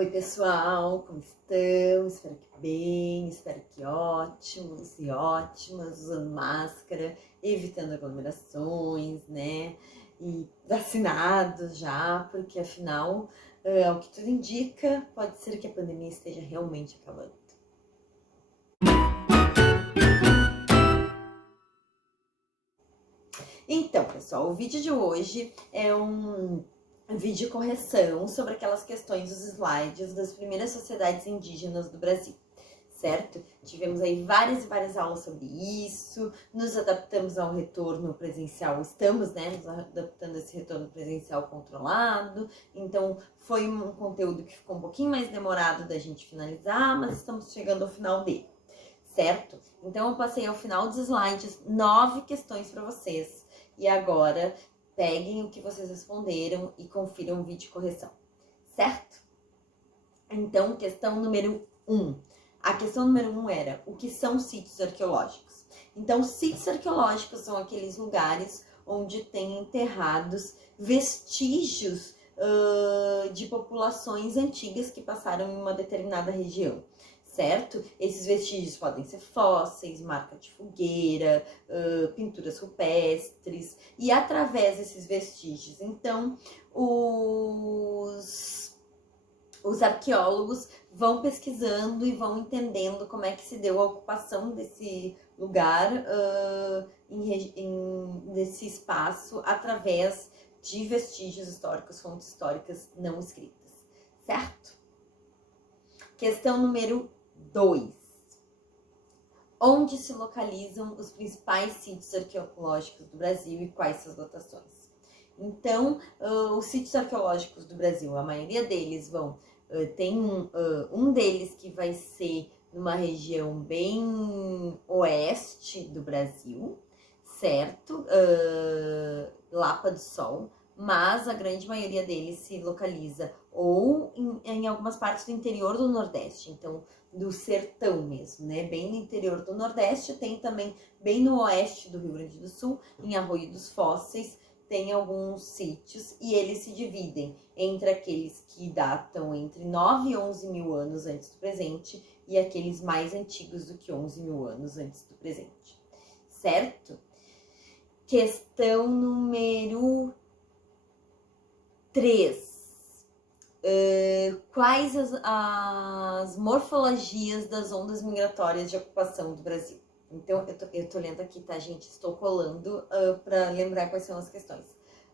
Oi pessoal, como estão? Espero que bem, espero que ótimos e ótimas, usando máscara, evitando aglomerações, né? E vacinados já, porque afinal, ao que tudo indica, pode ser que a pandemia esteja realmente acabando. Então, pessoal, o vídeo de hoje é um vídeo correção sobre aquelas questões dos slides das primeiras sociedades indígenas do Brasil, certo? Tivemos aí várias e várias aulas sobre isso, nos adaptamos ao retorno presencial, estamos, né, nos adaptando a esse retorno presencial controlado, então foi um conteúdo que ficou um pouquinho mais demorado da gente finalizar, mas estamos chegando ao final dele, certo? Então eu passei ao final dos slides 9 questões para vocês, e agora peguem o que vocês responderam e confiram o vídeo de correção, certo? Então, questão número 1. A questão número 1 era: o que são sítios arqueológicos? Então, sítios arqueológicos são aqueles lugares onde tem enterrados vestígios de populações antigas que passaram em uma determinada região, certo? Esses vestígios podem ser fósseis, marca de fogueira, pinturas rupestres, e através desses vestígios, então, os arqueólogos vão pesquisando e vão entendendo como é que se deu a ocupação desse lugar, desse espaço, através de vestígios históricos, fontes históricas não escritas, certo? Questão número 2. Onde se localizam os principais sítios arqueológicos do Brasil e quais suas datações? Então, os sítios arqueológicos do Brasil, a maioria deles vão... tem um deles que vai ser numa região bem oeste do Brasil, certo? Lapa do Sol, mas a grande maioria deles se localiza ou em algumas partes do interior do Nordeste, então do sertão mesmo, né? Bem no interior do Nordeste, tem também bem no oeste do Rio Grande do Sul, em Arroio dos Fósseis, tem alguns sítios e eles se dividem entre aqueles que datam entre 9 e 11 mil anos antes do presente e aqueles mais antigos do que 11 mil anos antes do presente, certo? Questão número 3. Quais as morfologias das ondas migratórias de ocupação do Brasil? Então, eu tô lendo aqui, tá, gente? Estou colando para lembrar quais são as questões.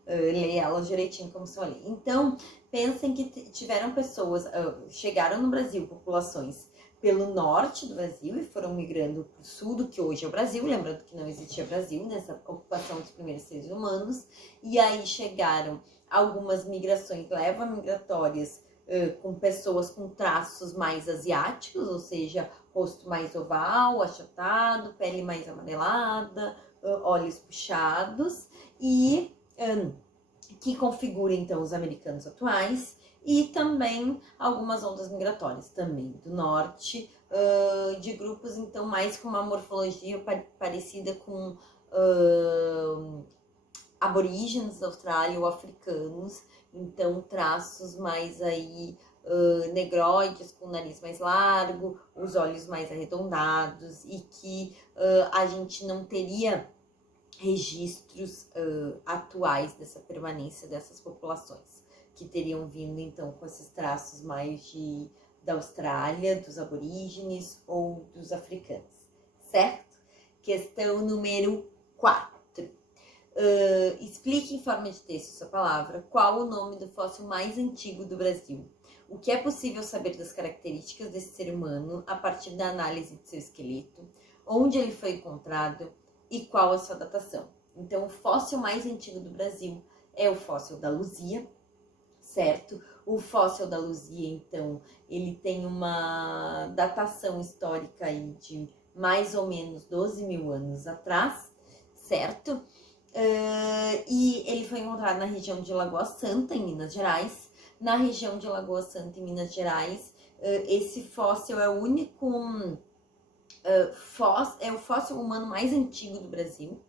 Leia elas direitinho como se eu li. Então, pensem que tiveram pessoas, chegaram no Brasil, populações pelo norte do Brasil e foram migrando para o sul do que hoje é o Brasil, lembrando que não existia Brasil nessa ocupação dos primeiros seres humanos, e aí chegaram algumas migrações migratórias com pessoas com traços mais asiáticos, ou seja, rosto mais oval, achatado, pele mais amarelada, olhos puxados, e que configura então os americanos atuais, e também algumas ondas migratórias também do norte, de grupos então mais com uma morfologia parecida com aborígenes da Austrália ou africanos, então traços mais aí negroides, com o nariz mais largo, os olhos mais arredondados, e que a gente não teria registros atuais dessa permanência dessas populações, que teriam vindo então com esses traços mais da Austrália, dos aborígenes ou dos africanos, certo? Questão número 4. Explique em forma de texto sua palavra qual o nome do fóssil mais antigo do Brasil. O que é possível saber das características desse ser humano a partir da análise de seu esqueleto, onde ele foi encontrado e qual a sua datação. Então, o fóssil mais antigo do Brasil é o fóssil da Luzia, certo? O fóssil da Luzia, então, ele tem uma datação histórica aí de mais ou menos 12 mil anos atrás, certo? E ele foi encontrado na região de Lagoa Santa, em Minas Gerais. Na região de Lagoa Santa, em Minas Gerais, esse fóssil é o único é o fóssil humano mais antigo do Brasil.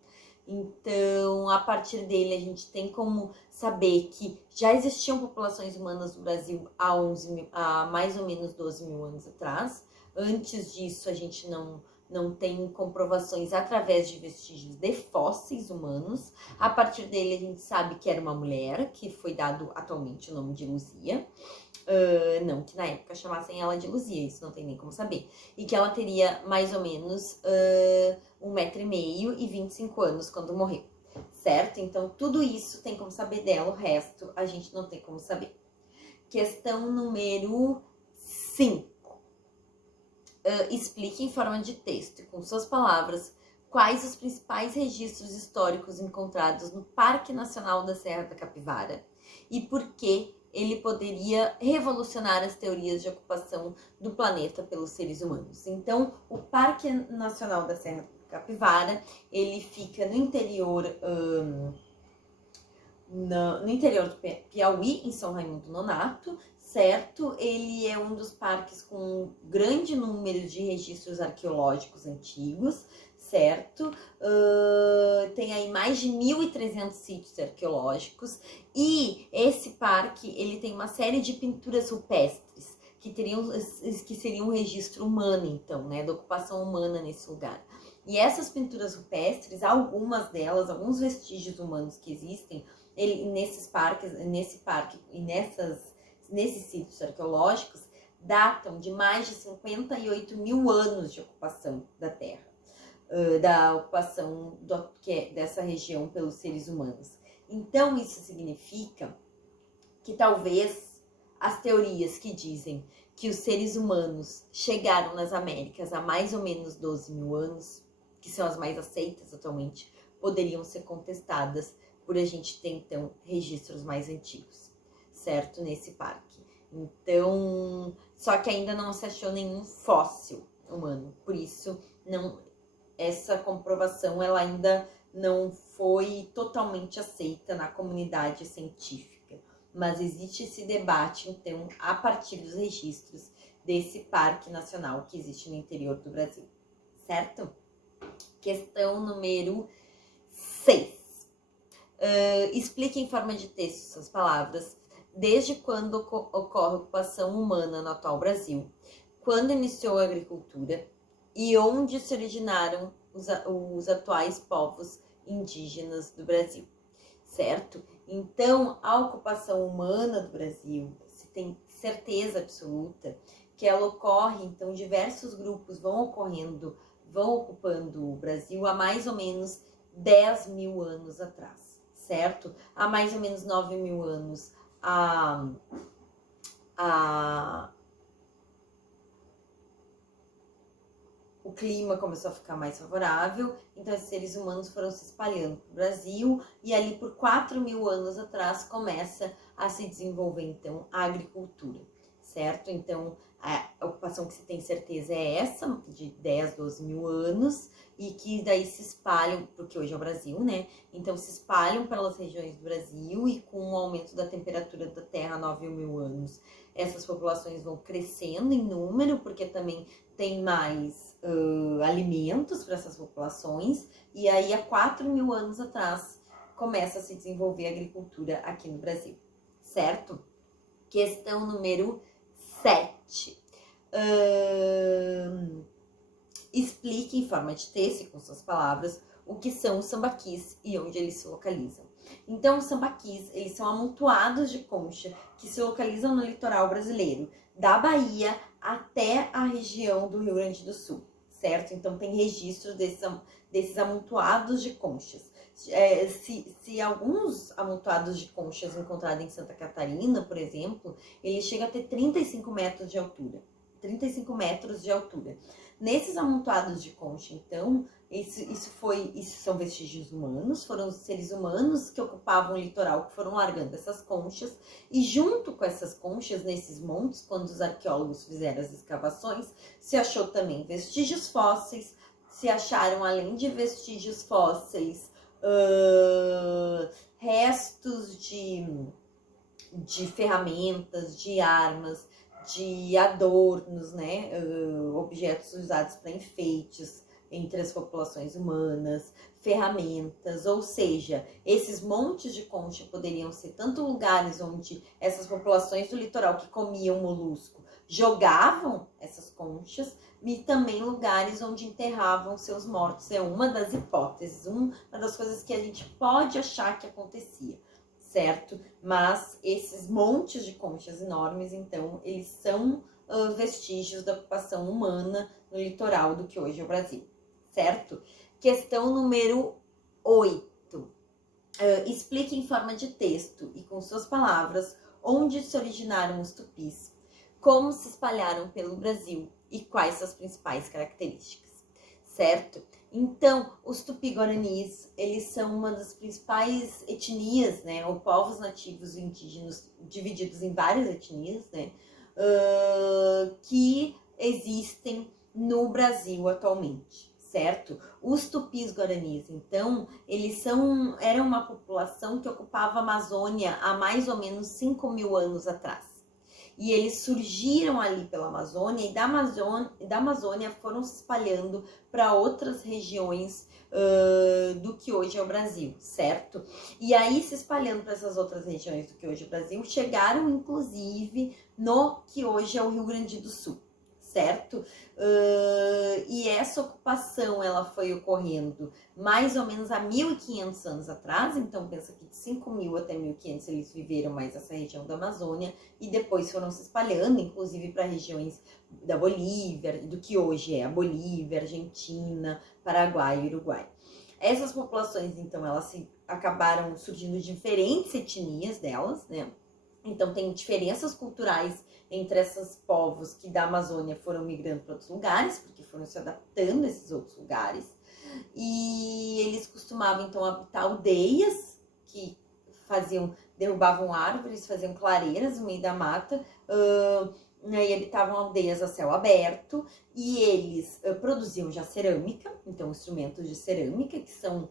Então, a partir dele, a gente tem como saber que já existiam populações humanas no Brasil há mais ou menos 12 mil anos atrás. Antes disso, a gente não tem comprovações através de vestígios de fósseis humanos. A partir dele, a gente sabe que era uma mulher, que foi dado atualmente o nome de Luzia. Não que na época chamassem ela de Luzia, isso não tem nem como saber. E que ela teria mais ou menos 1,5 m e 25 anos quando morreu, certo? Então, tudo isso tem como saber dela, o resto a gente não tem como saber. Questão número 5. Explique em forma de texto e com suas palavras quais os principais registros históricos encontrados no Parque Nacional da Serra da Capivara e por que ele poderia revolucionar as teorias de ocupação do planeta pelos seres humanos. Então, o Parque Nacional da Serra da Capivara, ele fica no interior do Piauí, em São Raimundo Nonato, certo? Ele é um dos parques com um grande número de registros arqueológicos antigos, certo? Tem aí mais de 1.300 sítios arqueológicos e esse parque, ele tem uma série de pinturas rupestres que seriam um registro humano, então, né, da ocupação humana nesse lugar. E essas pinturas rupestres, algumas delas, alguns vestígios humanos que existem nesse parque e nesses sítios arqueológicos, datam de mais de 58 mil anos de ocupação da Terra, da ocupação dessa região pelos seres humanos. Então, isso significa que talvez as teorias que dizem que os seres humanos chegaram nas Américas há mais ou menos 12 mil anos, que são as mais aceitas atualmente, poderiam ser contestadas por a gente ter, então, registros mais antigos, certo? Nesse parque. Então, só que ainda não se achou nenhum fóssil humano, por isso essa comprovação ela ainda não foi totalmente aceita na comunidade científica, mas existe esse debate, então, a partir dos registros desse parque nacional que existe no interior do Brasil, certo? Questão número 6. Explique em forma de texto suas palavras desde quando ocorre a ocupação humana no atual Brasil, quando iniciou a agricultura e onde se originaram os atuais povos indígenas do Brasil, certo? Então, a ocupação humana do Brasil, se tem certeza absoluta que ela ocorre, então diversos grupos vão ocupando o Brasil há mais ou menos 10 mil anos atrás, certo? Há mais ou menos 9 mil anos, o clima começou a ficar mais favorável, então esses seres humanos foram se espalhando para o Brasil e ali por 4 mil anos atrás começa a se desenvolver, então, a agricultura, certo? Então, a ocupação que se tem certeza é essa, de 10, 12 mil anos, e que daí se espalham, porque hoje é o Brasil, né? Então, se espalham pelas regiões do Brasil e com o aumento da temperatura da Terra há 9 mil anos, essas populações vão crescendo em número, porque também tem mais alimentos para essas populações, e aí há 4 mil anos atrás começa a se desenvolver a agricultura aqui no Brasil, certo? Questão número 7. Explique em forma de texto e com suas palavras o que são os sambaquis e onde eles se localizam. Então, os sambaquis, eles são amontoados de concha que se localizam no litoral brasileiro, da Bahia até a região do Rio Grande do Sul, certo? Então, tem registro desses amontoados de conchas. Se alguns amontoados de conchas encontrados em Santa Catarina, por exemplo, ele chega a ter 35 metros de altura. 35 metros de altura. Nesses amontoados de concha, então, isso são vestígios humanos, foram os seres humanos que ocupavam o litoral, que foram largando essas conchas, e junto com essas conchas, nesses montes, quando os arqueólogos fizeram as escavações, se achou também vestígios fósseis, se acharam, além de vestígios fósseis, restos de ferramentas, de armas, de adornos, né? Objetos usados para enfeites, entre as populações humanas, ferramentas, ou seja, esses montes de concha poderiam ser tanto lugares onde essas populações do litoral que comiam molusco jogavam essas conchas, e também lugares onde enterravam seus mortos. É uma das hipóteses, uma das coisas que a gente pode achar que acontecia, certo? Mas esses montes de conchas enormes, então, eles são vestígios da ocupação humana no litoral do que hoje é o Brasil, certo? Questão número 8. Explique em forma de texto e com suas palavras onde se originaram os tupis, como se espalharam pelo Brasil e quais suas principais características, certo? Então, os tupi-guaranis, eles são uma das principais etnias, né, ou povos nativos indígenas, divididos em várias etnias, né, que existem no Brasil atualmente, certo? Os tupis-guaranis, então, eram uma população que ocupava a Amazônia há mais ou menos 5.000 anos atrás. E eles surgiram ali pela Amazônia e da Amazônia foram se espalhando para outras regiões do que hoje é o Brasil, certo? E aí, se espalhando para essas outras regiões do que hoje é o Brasil, chegaram inclusive no que hoje é o Rio Grande do Sul, certo? E essa ocupação, ela foi ocorrendo mais ou menos há 1.500 anos atrás, então pensa que de 5.000 até 1.500 eles viveram mais essa região da Amazônia e depois foram se espalhando, inclusive para regiões da Bolívia, do que hoje é a Bolívia, Argentina, Paraguai e Uruguai. Essas populações, então, elas acabaram surgindo diferentes etnias delas, né? Então, tem diferenças culturais entre esses povos que da Amazônia foram migrando para outros lugares, porque foram se adaptando a esses outros lugares. E eles costumavam, então, habitar aldeias que derrubavam árvores, faziam clareiras no meio da mata, e habitavam aldeias a céu aberto, e eles produziam já cerâmica, então instrumentos de cerâmica, que são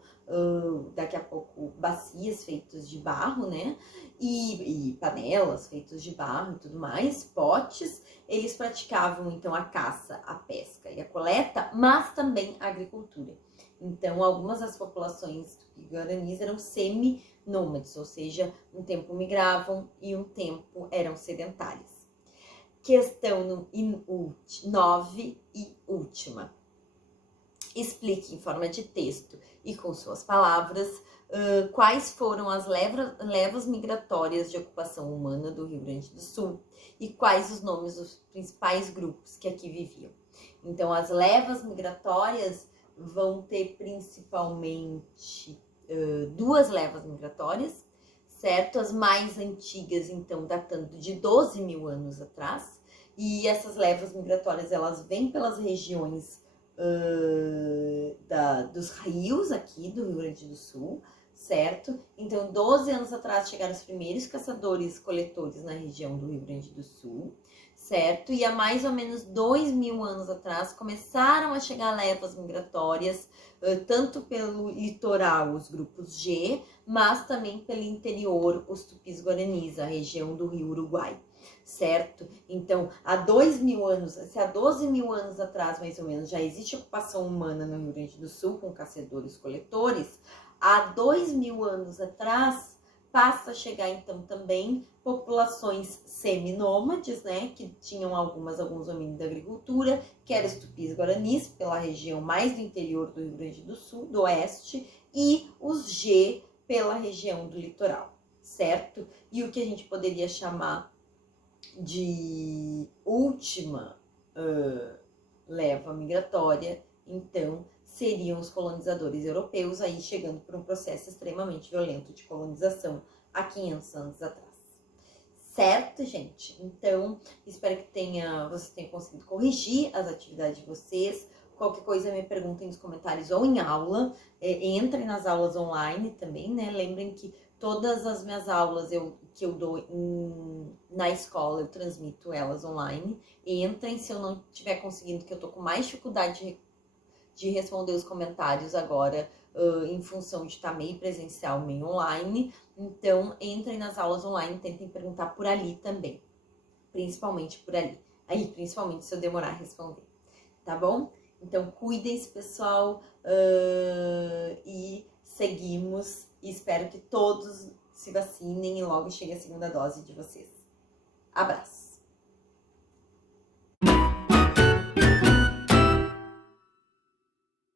daqui a pouco bacias feitas de barro, né? E panelas feitas de barro e tudo mais, potes. Eles praticavam então a caça, a pesca e a coleta, mas também a agricultura. Então, algumas das populações tupi-guaranis eram semi-nômades, ou seja, um tempo migravam e um tempo eram sedentárias. Questão 9 e última. Explique em forma de texto e com suas palavras quais foram as levas migratórias de ocupação humana do Rio Grande do Sul e quais os nomes dos principais grupos que aqui viviam. Então, as levas migratórias vão ter principalmente 2 levas migratórias, certo? As mais antigas, então, datando de 12.000 anos atrás. E essas levas migratórias, elas vêm pelas regiões dos rios aqui do Rio Grande do Sul, certo? Então, 12 anos atrás chegaram os primeiros caçadores-coletores na região do Rio Grande do Sul, certo? E há mais ou menos 2.000 anos atrás começaram a chegar levas migratórias, tanto pelo litoral, os grupos G, mas também pelo interior, os tupis-guaranis, a região do Rio Uruguai, certo? Então, há 2.000 anos, se há 12.000 anos atrás, mais ou menos, já existe ocupação humana no Rio Grande do Sul com caçadores-coletores, há 2.000 anos atrás passa a chegar então também populações seminômades, né, que tinham alguns domínios da agricultura, que eram os tupis-guaranis, pela região mais do interior do Rio Grande do Sul, do oeste, e os G pela região do litoral, certo? E o que a gente poderia chamar de última leva migratória, então, seriam os colonizadores europeus, aí chegando por um processo extremamente violento de colonização há 500 anos atrás. Certo, gente? Então, espero que vocês tenham conseguido corrigir as atividades de vocês. Qualquer coisa me perguntem nos comentários ou em aula. Entrem nas aulas online também, né? Lembrem que todas as minhas aulas que eu dou na escola, eu transmito elas online. Entrem, se eu não estiver conseguindo, que eu tô com mais dificuldade de responder os comentários agora, em função de estar meio presencial, meio online. Então, entrem nas aulas online, tentem perguntar por ali também. Principalmente por ali. Aí, principalmente se eu demorar a responder. Tá bom? Então, cuidem-se, pessoal, e seguimos. E espero que todos se vacinem e logo chegue a segunda dose de vocês. Abraço!